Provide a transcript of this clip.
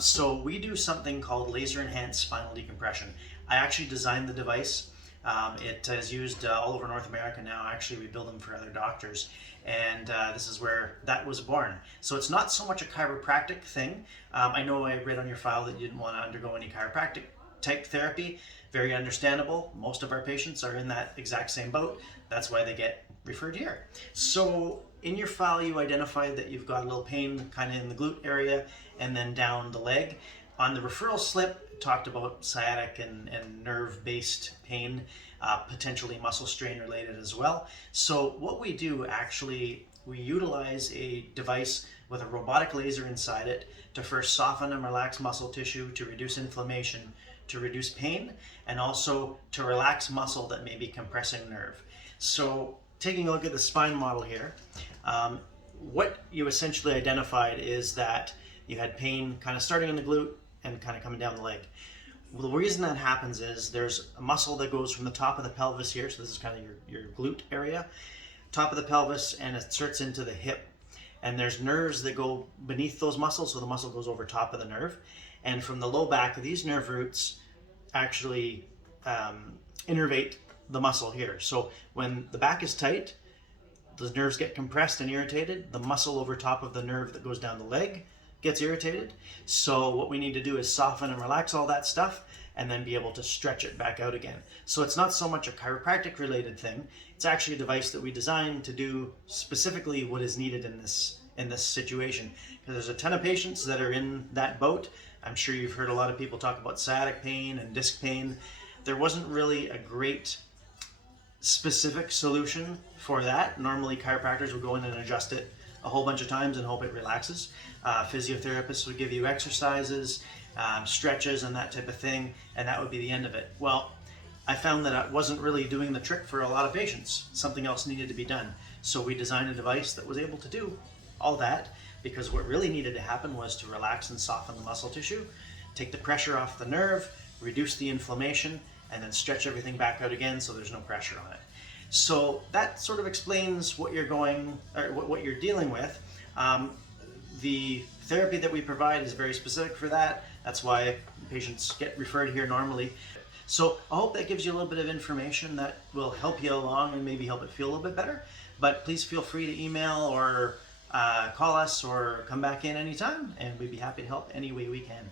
So we do something called laser enhanced spinal decompression. I actually designed the device. It is used all over North America now. Actually, we build them for other doctors, and this is where that was born. So it's not so much a chiropractic thing. I know I read on your file that you didn't want to undergo any chiropractic type therapy. Very understandable. Most of our patients are in that exact same boat. That's why they get referred here. So in your file, you identified that you've got a little pain kind of in the glute area and then down the leg. On the referral slip, it talked about sciatic and nerve-based pain, potentially muscle strain related as well. So what we do actually, we utilize a device with a robotic laser inside it to first soften and relax muscle tissue, to reduce inflammation, to reduce pain, and also to relax muscle that may be compressing nerve. So taking a look at the spine model here, what you essentially identified is that you had pain kind of starting in the glute and kind of coming down the leg. Well, the reason that happens is there's a muscle that goes from the top of the pelvis here, so this is kind of your glute area, top of the pelvis, and it starts into the hip. And there's nerves that go beneath those muscles, so the muscle goes over top of the nerve. And from the low back, these nerve roots actually innervate the muscle here. So when the back is tight, the nerves get compressed and irritated. The muscle over top of the nerve that goes down the leg gets irritated. So what we need to do is soften and relax all that stuff and then be able to stretch it back out again. So it's not so much a chiropractic related thing. It's actually a device that we designed to do specifically what is needed in this situation. Because there's a ton of patients that are in that boat. I'm sure you've heard a lot of people talk about sciatic pain and disc pain. There wasn't really a great specific solution for that. Normally chiropractors would go in and adjust it a whole bunch of times and hope it relaxes. Physiotherapists would give you exercises, stretches and that type of thing, and that would be the end of it. Well, I found that I wasn't really doing the trick for a lot of patients. Something else needed to be done. So we designed a device that was able to do all that, because what really needed to happen was to relax and soften the muscle tissue, take the pressure off the nerve, reduce the inflammation, and then stretch everything back out again so there's no pressure on it. So that sort of explains what you're what you're dealing with. The therapy that we provide is very specific for that. That's why patients get referred here normally. So I hope that gives you a little bit of information that will help you along and maybe help it feel a little bit better. But please feel free to email or call us or come back in anytime, and we'd be happy to help any way we can.